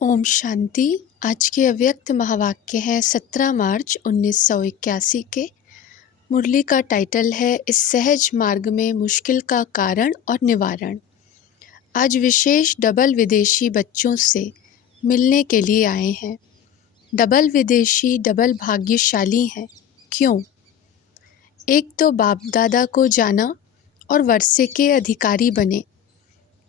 ओम शांति। आज के अव्यक्त महावाक्य है 17 मार्च 1981 के। मुरली का टाइटल है इस सहज मार्ग में मुश्किल का कारण और निवारण। आज विशेष डबल विदेशी बच्चों से मिलने के लिए आए हैं। डबल विदेशी डबल भाग्यशाली हैं। क्यों? एक तो बाप दादा को जाना और वर्षे के अधिकारी बने।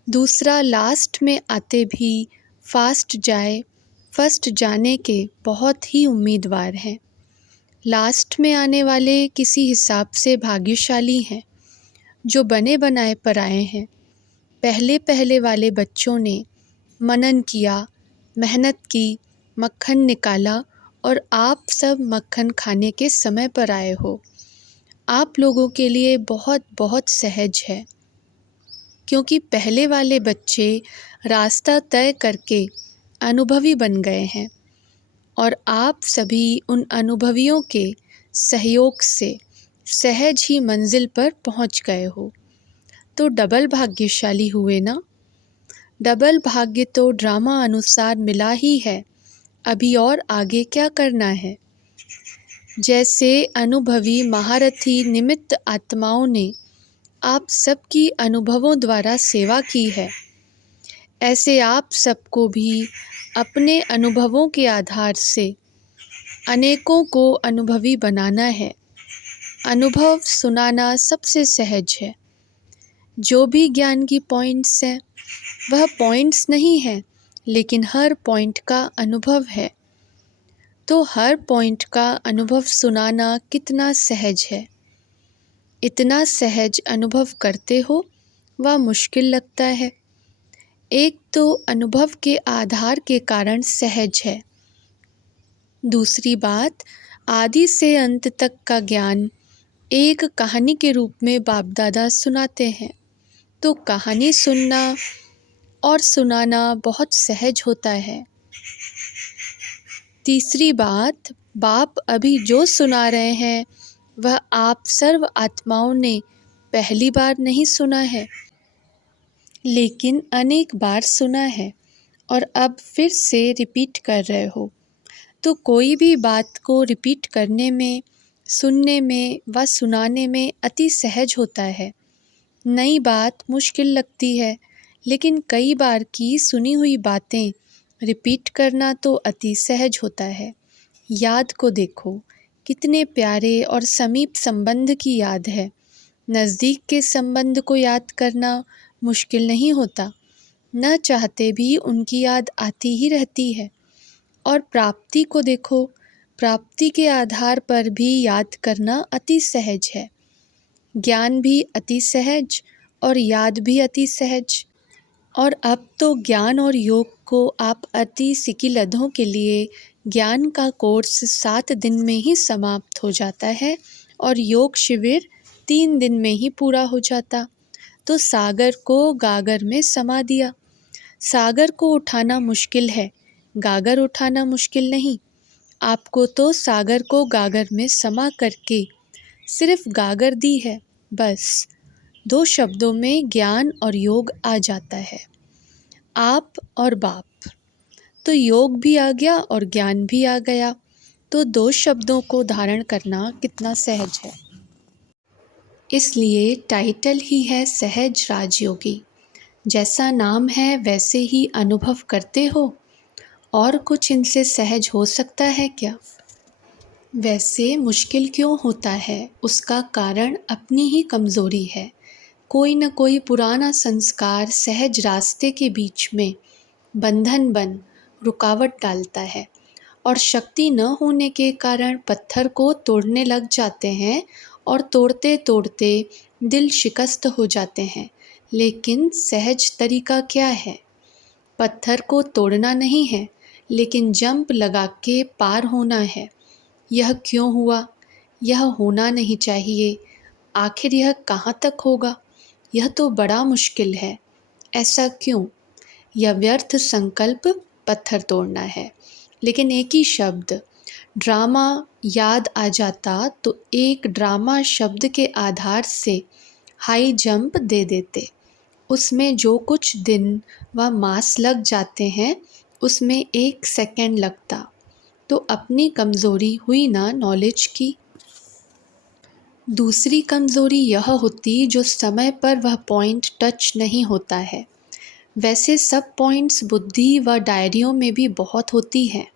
दूसरा लास्ट में आते भी फास्ट जाए, फर्स्ट जाने के बहुत ही उम्मीदवार हैं। लास्ट में आने वाले किसी हिसाब से भाग्यशाली हैं जो बने बनाए पर आए हैं। पहले पहले वाले बच्चों ने मनन किया, मेहनत की, मक्खन निकाला और आप सब मक्खन खाने के समय पर आए हो। आप लोगों के लिए बहुत बहुत सहज है, क्योंकि पहले वाले बच्चे रास्ता तय करके अनुभवी बन गए हैं और आप सभी उन अनुभवियों के सहयोग से सहज ही मंजिल पर पहुंच गए हो। तो डबल भाग्यशाली हुए ना। डबल भाग्य तो ड्रामा अनुसार मिला ही है, अभी और आगे क्या करना है। जैसे अनुभवी महारथी निमित्त आत्माओं ने आप सबकी अनुभवों द्वारा सेवा की है, ऐसे आप सबको भी अपने अनुभवों के आधार से अनेकों को अनुभवी बनाना है। अनुभव सुनाना सबसे सहज है। जो भी ज्ञान की पॉइंट्स हैं वह पॉइंट्स नहीं है, लेकिन हर पॉइंट का अनुभव है। तो हर पॉइंट का अनुभव सुनाना कितना सहज है। इतना सहज अनुभव करते हो वह मुश्किल लगता है। एक तो अनुभव के आधार के कारण सहज है। दूसरी बात, आदि से अंत तक का ज्ञान एक कहानी के रूप में बाप दादा सुनाते हैं, तो कहानी सुनना और सुनाना बहुत सहज होता है। तीसरी बात, बाप अभी जो सुना रहे हैं वह आप सर्व आत्माओं ने पहली बार नहीं सुना है, लेकिन अनेक बार सुना है और अब फिर से रिपीट कर रहे हो। तो कोई भी बात को रिपीट करने में, सुनने में व सुनाने में अति सहज होता है। नई बात मुश्किल लगती है, लेकिन कई बार की सुनी हुई बातें रिपीट करना तो अति सहज होता है। याद को देखो, कितने प्यारे और समीप संबंध की याद है। नज़दीक के संबंध को याद करना मुश्किल नहीं होता, न चाहते भी उनकी याद आती ही रहती है। और प्राप्ति को देखो, प्राप्ति के आधार पर भी याद करना अति सहज है। ज्ञान भी अति सहज और याद भी अति सहज। और अब तो ज्ञान और योग को आप अति सिकिलधों के लिए ज्ञान का कोर्स 7 दिन में ही समाप्त हो जाता है और योग शिविर 3 दिन में ही पूरा हो जाता। तो सागर को गागर में समा दिया। सागर को उठाना मुश्किल है, गागर उठाना मुश्किल नहीं। आपको तो सागर को गागर में समा करके सिर्फ गागर दी है, बस 2 शब्दों में ज्ञान और योग आ जाता है। आप और बाप, तो योग भी आ गया और ज्ञान भी आ गया। तो 2 शब्दों को धारण करना कितना सहज है। इसलिए टाइटल ही है सहज राजयोगी। जैसा नाम है वैसे ही अनुभव करते हो, और कुछ इनसे सहज हो सकता है क्या? वैसे मुश्किल क्यों होता है, उसका कारण अपनी ही कमज़ोरी है। कोई न कोई पुराना संस्कार सहज रास्ते के बीच में बंधन बन रुकावट डालता है और शक्ति न होने के कारण पत्थर को तोड़ने लग जाते हैं और तोड़ते तोड़ते दिल शिकस्त हो जाते हैं। लेकिन सहज तरीका क्या है? पत्थर को तोड़ना नहीं है, लेकिन जंप लगा के पार होना है। यह क्यों हुआ? यह होना नहीं चाहिए। आखिर यह कहाँ तक होगा? यह तो बड़ा मुश्किल है। ऐसा क्यों? यह व्यर्थ संकल्प पत्थर तोड़ना है। लेकिन एक ही शब्द ड्रामा याद आ जाता तो एक ड्रामा शब्द के आधार से हाई जंप दे देते। उसमें जो कुछ दिन व मास लग जाते हैं उसमें 1 सेकंड लगता तो अपनी कमज़ोरी हुई ना नॉलेज की। दूसरी कमज़ोरी यह होती जो समय पर वह पॉइंट टच नहीं होता है। वैसे सब पॉइंट्स बुद्धि व डायरियों में भी बहुत होती हैं,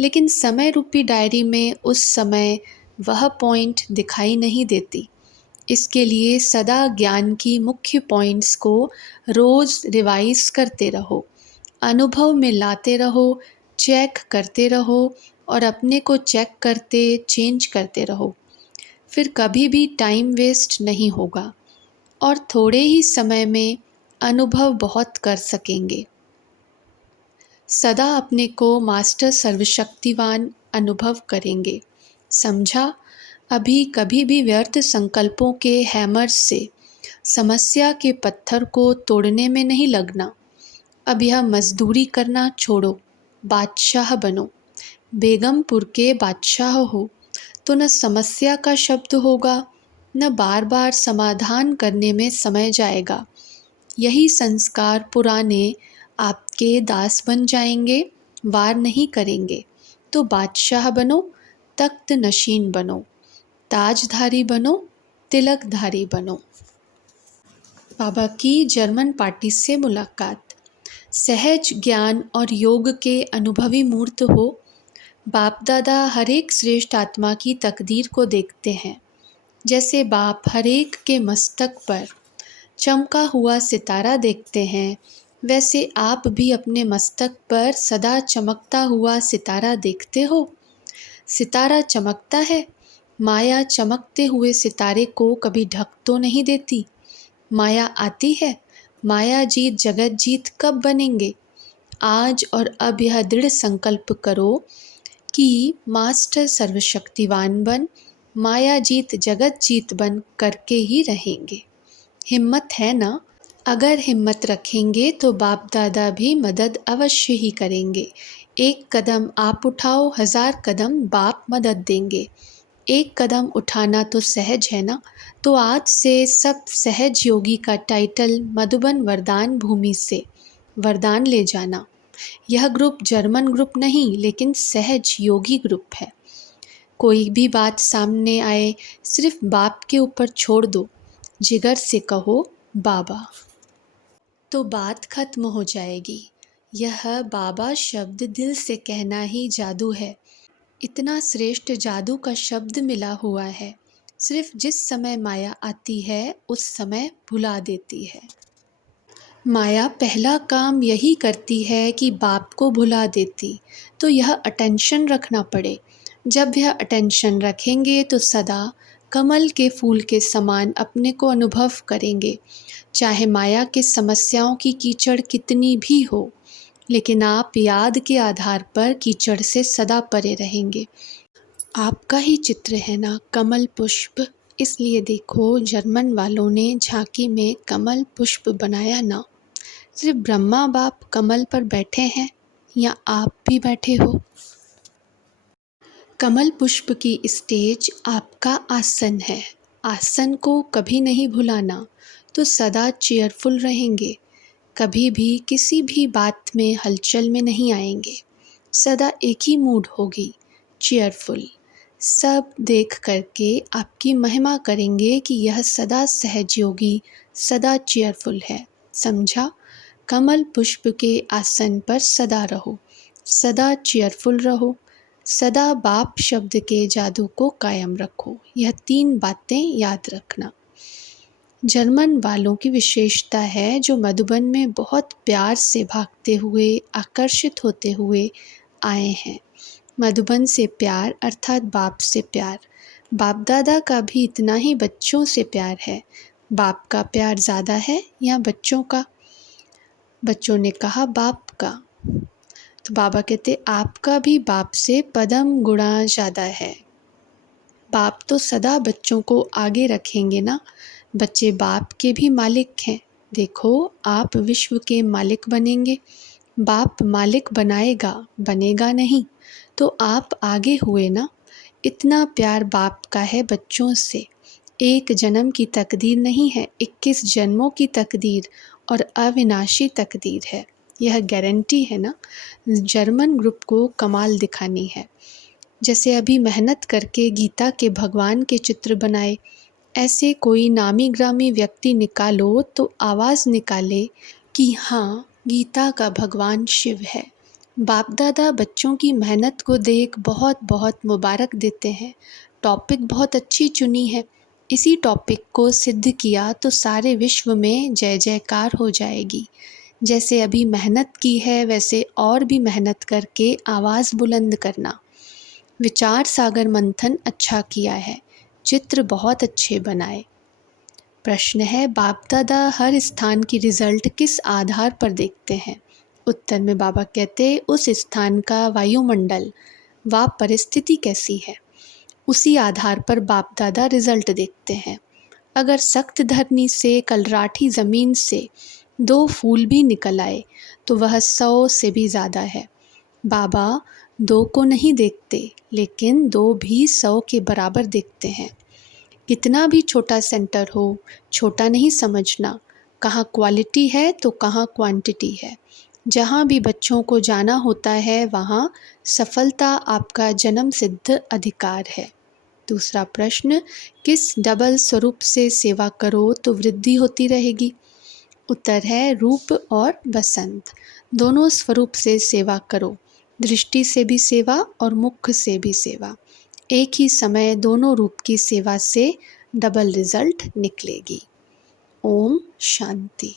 लेकिन समय रूपी डायरी में उस समय वह पॉइंट दिखाई नहीं देती। इसके लिए सदा ज्ञान की मुख्य पॉइंट्स को रोज़ रिवाइज करते रहो, अनुभव में लाते रहो, चेक करते रहो और अपने को चेक करते चेंज करते रहो। फिर कभी भी टाइम वेस्ट नहीं होगा और थोड़े ही समय में अनुभव बहुत कर सकेंगे। सदा अपने को मास्टर सर्वशक्तिवान अनुभव करेंगे। समझा? अभी कभी भी व्यर्थ संकल्पों के हैमर से समस्या के पत्थर को तोड़ने में नहीं लगना। अब यह मजदूरी करना छोड़ो, बादशाह बनो। बेगमपुर के बादशाह हो तो न समस्या का शब्द होगा, न बार बार समाधान करने में समय जाएगा। यही संस्कार पुराने आपके दास बन जाएंगे, वार नहीं करेंगे। तो बादशाह बनो, तख्त नशीन बनो, ताजधारी बनो, तिलकधारी बनो। बाबा की जर्मन पार्टी से मुलाकात। सहज ज्ञान और योग के अनुभवी मूर्त हो। बाप दादा हर एक श्रेष्ठ आत्मा की तकदीर को देखते हैं। जैसे बाप हर एक के मस्तक पर चमका हुआ सितारा देखते हैं, वैसे आप भी अपने मस्तक पर सदा चमकता हुआ सितारा देखते हो। सितारा चमकता है, माया चमकते हुए सितारे को कभी ढक तो नहीं देती। माया आती है, माया जीत जगत जीत कब बनेंगे? आज और अब यह दृढ़ संकल्प करो कि मास्टर सर्वशक्तिवान बन, माया जीत जगत जीत बन करके ही रहेंगे। हिम्मत है ना? अगर हिम्मत रखेंगे तो बाप दादा भी मदद अवश्य ही करेंगे। एक कदम आप उठाओ, 1000 कदम बाप मदद देंगे। एक कदम उठाना तो सहज है ना? तो आज से सब सहज योगी का टाइटल मधुबन वरदान भूमि से वरदान ले जाना। यह ग्रुप जर्मन ग्रुप नहीं, लेकिन सहज योगी ग्रुप है। कोई भी बात सामने आए, सिर्फ बाप के ऊपर छोड़ दो। जिगर से कहो बाबा, तो बात खत्म हो जाएगी। यह बाबा शब्द दिल से कहना ही जादू है। इतना श्रेष्ठ जादू का शब्द मिला हुआ है, सिर्फ जिस समय माया आती है उस समय भुला देती है। माया पहला काम यही करती है कि बाप को भुला देती, तो यह अटेंशन रखना पड़े। जब यह अटेंशन रखेंगे तो सदा कमल के फूल के समान अपने को अनुभव करेंगे। चाहे माया की समस्याओं की कीचड़ कितनी भी हो, लेकिन आप याद के आधार पर कीचड़ से सदा परे रहेंगे। आपका ही चित्र है ना कमल पुष्प, इसलिए देखो जर्मन वालों ने झांकी में कमल पुष्प बनाया ना। सिर्फ ब्रह्मा बाप कमल पर बैठे हैं या आप भी बैठे हो? कमल पुष्प की स्टेज आपका आसन है। आसन को कभी नहीं भुलाना, तो सदा चेयरफुल रहेंगे। कभी भी किसी भी बात में हलचल में नहीं आएंगे। सदा एक ही मूड होगी, चेयरफुल। सब देख करके आपकी महिमा करेंगे कि यह सदा सहजयोगी, सदा चेयरफुल है। समझा? कमल पुष्प के आसन पर सदा रहो, सदा चेयरफुल रहो, सदा बाप शब्द के जादू को कायम रखो। यह 3 बातें याद रखना। जर्मन वालों की विशेषता है जो मधुबन में बहुत प्यार से भागते हुए, आकर्षित होते हुए आए हैं। मधुबन से प्यार अर्थात बाप से प्यार। बाप दादा का भी इतना ही बच्चों से प्यार है। बाप का प्यार ज़्यादा है या बच्चों का? बच्चों ने कहा बाप का, तो बाबा कहते आपका भी बाप से पदम गुणा ज़्यादा है। बाप तो सदा बच्चों को आगे रखेंगे ना। बच्चे बाप के भी मालिक हैं। देखो आप विश्व के मालिक बनेंगे। बाप मालिक बनाएगा, बनेगा नहीं। तो आप आगे हुए ना। इतना प्यार बाप का है बच्चों से। एक जन्म की तकदीर नहीं है, 21 जन्मों की तकदीर और अविनाशी तकदीर है। यह गारंटी है ना, जर्मन ग्रुप को कमाल दिखानी है। जैसे अभी मेहनत करके गीता के भगवान के चित्र बनाए, ऐसे कोई नामी ग्रामी व्यक्ति निकालो तो आवाज़ निकाले कि हाँ, गीता का भगवान शिव है। बाप दादा बच्चों की मेहनत को देख बहुत बहुत मुबारक देते हैं। टॉपिक बहुत अच्छी चुनी है, इसी टॉपिक को सिद्ध किया तो सारे विश्व में जय जयकार हो जाएगी। जैसे अभी मेहनत की है वैसे और भी मेहनत करके आवाज़ बुलंद करना। विचार सागर मंथन अच्छा किया है, चित्र बहुत अच्छे बनाए। प्रश्न है, बाप दादा हर स्थान की रिजल्ट किस आधार पर देखते हैं? उत्तर में बाबा कहते, उस स्थान का वायुमंडल व परिस्थिति कैसी है, उसी आधार पर बाप दादा रिजल्ट देखते हैं। अगर सख्त धरनी से कलराठी ज़मीन से 2 फूल भी निकल आए तो वह 100 से भी ज़्यादा है। बाबा 2 को नहीं देखते, लेकिन 2 भी 100 के बराबर देखते हैं। कितना भी छोटा सेंटर हो, छोटा नहीं समझना। कहाँ क्वालिटी है तो कहाँ क्वांटिटी है। जहाँ भी बच्चों को जाना होता है वहाँ सफलता आपका जन्म सिद्ध अधिकार है। दूसरा प्रश्न, किस डबल स्वरूप से सेवा करो तो वृद्धि होती रहेगी? उत्तर है, रूप और बसंत दोनों स्वरूप से सेवा करो। दृष्टि से भी सेवा और मुख से भी सेवा। एक ही समय दोनों रूप की सेवा से डबल रिजल्ट निकलेगी। ओम शांति।